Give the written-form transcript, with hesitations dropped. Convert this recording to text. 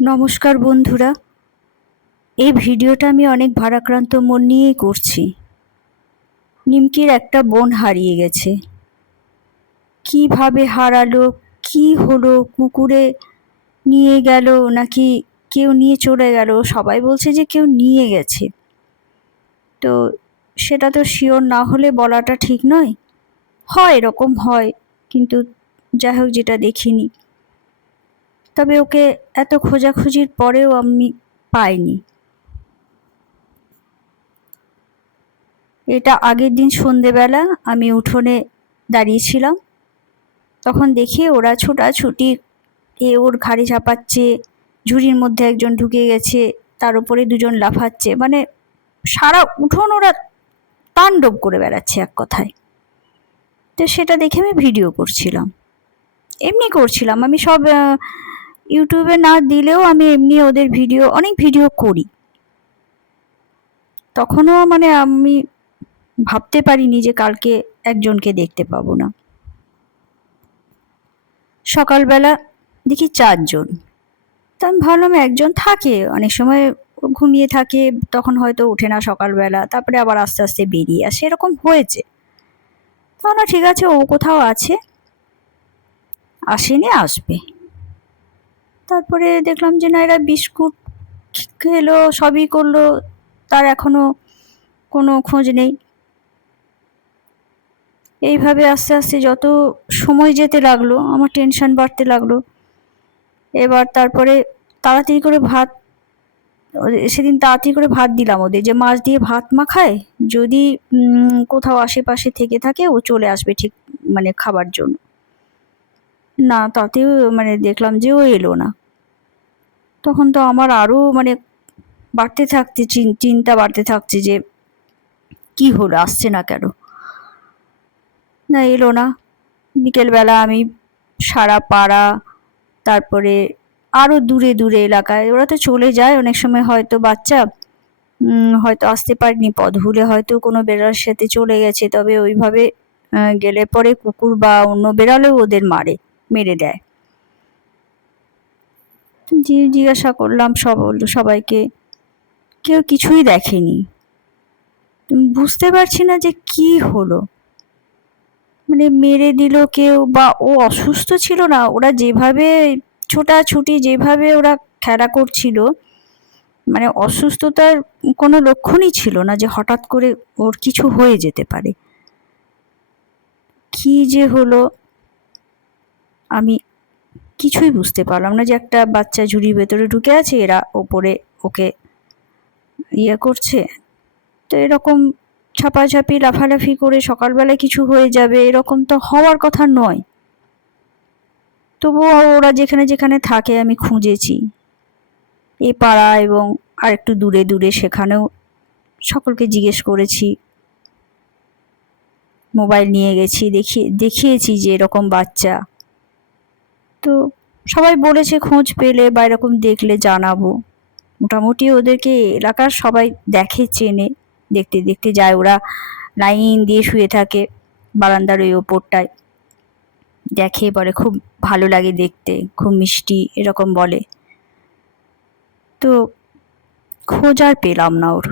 নমস্কার বন্ধুরা, এই ভিডিওটা আমি অনেক ভারাক্রান্ত মন নিয়েই করছি। নিমকির একটা বোন হারিয়ে গেছে। কিভাবে হারালো, কি হলো, কুকুরে নিয়ে গেল নাকি কেউ নিয়ে চলে গেল? সবাই বলছে যে কেউ নিয়ে গেছে। তো সেটা তো শিওর না হলে বলাটা ঠিক নয়। হয়, এরকম হয়, কিন্তু যাই হোক, যেটা দেখিনি। তবে ওকে এত খোঁজাখুঁজির পরেও আমি পাইনি। এটা আগের দিন সন্ধেবেলা আমি উঠোনে দাঁড়িয়েছিলাম, তখন দেখি ওরা ছোটাছুটি, ওর ঘাড়ে চাপাচ্ছে, ঝুড়ির মধ্যে একজন ঢুকে গেছে, তার উপরে দুজন লাফাচ্ছে, মানে সারা উঠোন ওরা তাণ্ডব করে বেড়াচ্ছে এক কথায়। তো সেটা দেখে আমি ভিডিও করছিলাম, এমনি করছিলাম। আমি সব ইউটিউবে না দিলেও আমি এমনি ওদের অনেক ভিডিও করি। তখনও মানে আমি ভাবতে পারিনি যে কালকে একজনকে দেখতে পাবো না। সকালবেলা দেখি 4 জন। তো আমি ভাবলাম একজন থাকে, অনেক সময় ঘুমিয়ে থাকে, তখন হয়তো ওঠে না সকালবেলা, তারপরে আবার আস্তে আস্তে বেরিয়ে আসে, এরকম হয়েছে। তো না, ঠিক আছে, ও কোথাও আছে, আসেনি, আসবে। তারপরে দেখলাম যে না, এরা বিস্কুট খেলো, সবই করলো, তার এখনো কোনো খোঁজ নেই। এইভাবে আস্তে আস্তে যত সময় যেতে লাগলো, আমার টেনশন বাড়তে লাগলো। এবার তারপরে তাড়াতাড়ি করে সেদিন তাড়াতাড়ি করে ভাত দিলাম ওদের, যে মাছ দিয়ে ভাত মাখায়, যদি কোথাও আশেপাশে থেকে থাকে ও চলে আসবে ঠিক মানে খাবার জন্য। না, তাতেও মানে দেখলাম যে ও এলো না। তখন তো আমার আরও মানে বাড়তে থাকছে, চিন্তা বাড়তে থাকছে যে কি হলো, আসছে না কেন। না, এলো না। বিকেলবেলা আমি সারা পাড়া, তারপরে আরও দূরে দূরে এলাকায়, ওরা তো চলে যায় অনেক সময়, হয়তো বাচ্চা হয়তো আসতে পারেনি, পথ ভুলে হয়তো কোনো বেড়ালের সাথে চলে গেছে, তবে ওইভাবে গেলে পরে কুকুর বা অন্য বেড়ালেও ওদের মেরে দেয়। জিজ্ঞাসা করলাম সবাইকে, কেউ কিছুই দেখেনি। বুঝতে পারছি না যে কি হলো, মানে মেরে দিল কেউ, বা ও অসুস্থ ছিল না? ওরা যেভাবে ছোটাছুটি, যেভাবে ওরা খেলা করছিল, মানে অসুস্থতার কোনো লক্ষণই ছিল না যে হঠাৎ করে ওর কিছু হয়ে যেতে পারে। কি যে হলো আমি কিছুই বুঝতে পারলাম না। যে একটা বাচ্চা ঝুড়ির ভেতরে ঢুকে আছে, এরা ওপরে ওকে করছে। তো এরকম ছাপাছাপি লাফালাফি করে সকালবেলায় কিছু হয়ে যাবে, এরকম তো হওয়ার কথা নয়। তবুও ওরা যেখানে যেখানে থাকে আমি খুঁজেছি, এ পাড়া এবং আর একটু দূরে দূরে, সেখানেও সকলকে জিজ্ঞেস করেছি, মোবাইল নিয়ে গেছি, দেখিয়েছি যে এরকম বাচ্চা। তো সবাই বলেছে খোঁজ পেলে বা এরকম দেখলে জানাবো। মোটামুটি ওদেরকে এলাকার সবাই দেখে, চেনে, দেখতে দেখতে যায়। ওরা লাইন দিয়ে শুয়ে থাকে বারান্দার ওই ওপরটায়, দেখে, বলে খুব ভালো লাগে দেখতে, খুব মিষ্টি, এরকম বলে। তো খোঁজ আর পেলাম না ওর।